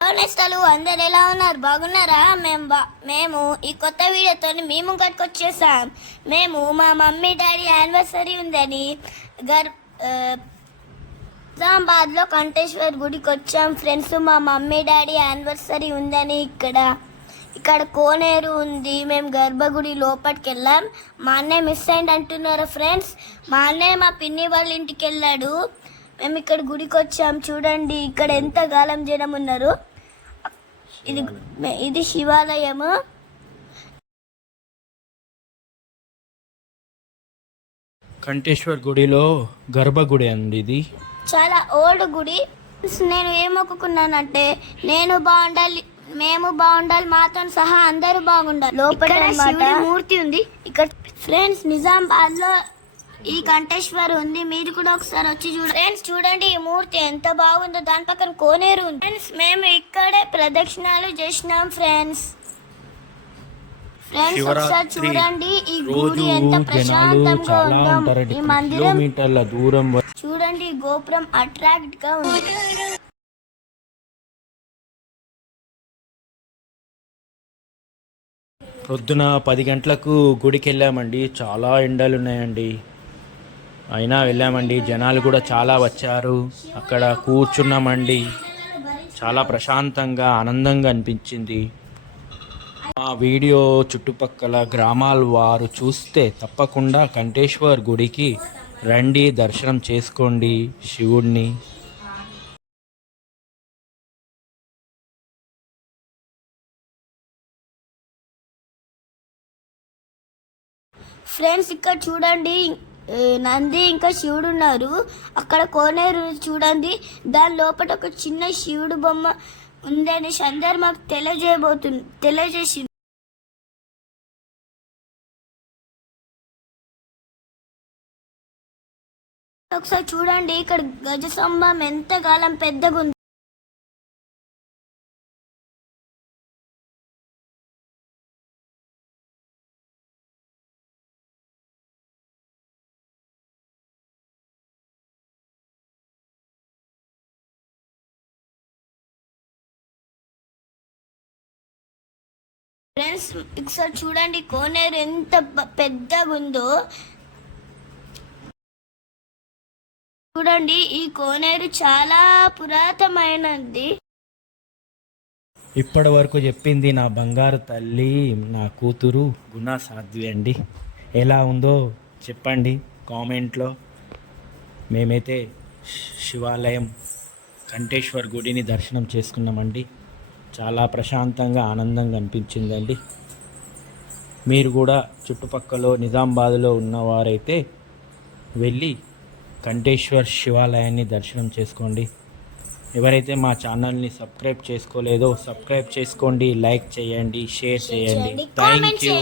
నేస్తాలు అందరు ఎలా ఉన్నారు? బాగున్నారా? మేము బా మేము ఈ కొత్త వీడియోతో మేము కట్టుకొచ్చేసాం మేము మా మమ్మీ డాడీ యానివర్సరీ ఉందని గర్ ఆ, నిజామాబాద్లో కంటేశ్వర్ గుడికి వచ్చాం. ఫ్రెండ్స్ మా మమ్మీ డాడీ యానివర్సరీ ఉందని ఇక్కడ ఇక్కడ కోనేరు ఉంది. మేము గర్భగుడి లోపలికి వెళ్ళాం మా అన్నయ్య మిస్ అయింది అంటున్నారు ఫ్రెండ్స్? మా అన్నయ్య మా పిన్ని వాళ్ళ ఇంటికి వెళ్ళాడు మేము ఇక్కడ గుడికి వచ్చాం చూడండి ఇక్కడ ఎంత గాలం జనం ఉన్నారు ఇది ఇది శివాలయము? కంటేశ్వర్ గుడిలో గర్భగుడి అండి ఇది. చాలా ఓల్డ్ గుడి. నేను ఏం మొక్కుకున్నానంటే నేను బాగుండాలి మేము బాగుండాలి మాతో సహా అందరూ బాగుండాలి. లోపల శివుడి మూర్తి ఉంది. ఇక్కడ ఫ్రెండ్స్ నిజామాబాద్లో ఈ కంటేశ్వర్ ఉంది. మీరు కూడా ఒకసారి వచ్చి చూడండి ఫ్రెండ్స్ చూడండి ఈ మూర్తి ఎంత బాగుందో. దాని పక్కన కోనేరు ఉంది. ఫ్రెండ్స్ మేము ఇక్కడే ప్రదక్షిణాలు చేసినాం ఫ్రెండ్స్ ఫ్రెండ్స్ ఒకసారి చూడండి ఈ గుడి ఎంత ప్రశాంతంగా ఉందో. ఈ మందిరం దూరం చూడండి గోపురం అట్రాక్ట్గా ఉంది. పొద్దున పది గంటలకు గుడికి వెళ్ళామండి చాలా ఎండలు ఉన్నాయండి అయినా వెళ్ళామండి. జనాలు కూడా చాలా వచ్చారు. అక్కడ కూర్చున్నామండి. చాలా ప్రశాంతంగా ఆనందంగా అనిపించింది. మా వీడియో చుట్టుపక్కల గ్రామాల వారు చూస్తే తప్పకుండా కంటేశ్వర్ గుడికి రండి దర్శనం చేసుకోండి శివుడిని ఫ్రెండ్స్ ఇక్కడ చూడండి. నంది ఇంకా శివుడు ఉన్నారు అక్కడ కోనేరు చూడండి. దాని లోపల ఒక చిన్న శివుడు బొమ్మ ఉందని అందరు మాకు తెలియజేయబోతుంది తెలియజేసింది. ఒకసారి చూడండి ఇక్కడ గజ స్తంభం ఎంత కాలం పెద్దగా ఉంది ఫ్రెండ్స్ ఒకసారి చూడండి కోనేరు ఎంత పెద్దగా ఉందో చూడండి ఈ కోనేరు చాలా పురాతనమైనది. ఇప్పటి వరకు చెప్పింది నా బంగారు తల్లి నా కూతురు గుణ సాధ్వి అండి. ఎలా ఉందో చెప్పండి కామెంట్లో. మేమైతే శివాలయం కంటేశ్వర్ గుడిని దర్శనం చేసుకున్నామండి. చాలా ప్రశాంతంగా ఆనందంగా అనిపించిందండి. మీరు కూడా చుట్టుపక్కల నిజామాబాద్లో ఉన్నవారైతే వెళ్ళి కంటేశ్వర్ శివాలయాన్ని దర్శనం చేసుకోండి. ఎవరైతే మా ఛానల్ని సబ్స్క్రైబ్ చేసుకోలేదో సబ్స్క్రైబ్ చేసుకోండి లైక్ చేయండి షేర్ చేయండి. Thank you.